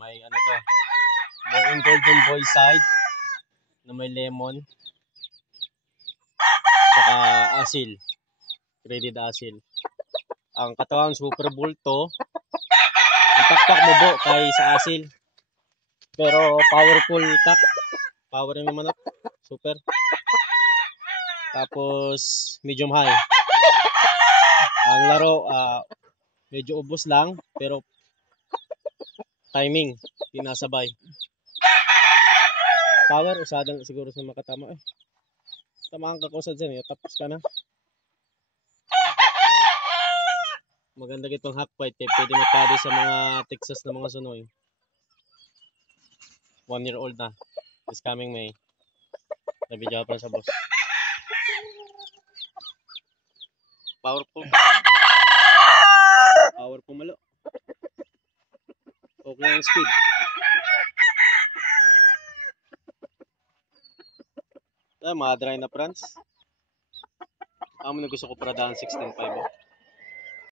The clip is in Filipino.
May ano to, yung golden boy side na may lemon saka asil, shredded asil. Ang katawan super bulto, ang taktak mo bo kay sa asil, pero powerful tak, power yung manok, super. Tapos medium high. Ang laro medyo ubos lang pero timing pinasabay. Power usadang siguro sa makatama tamaan ka ko sa dyan tapos ka na. Maganda gitong hack fight pwede matado sa mga Texas na mga sunoy. 1-year-old na this coming May. Nabidyo pa sa boss. Powerful malo. Okay ang speed. Mga dry na France. Amo na gusto ko para daan 16.5.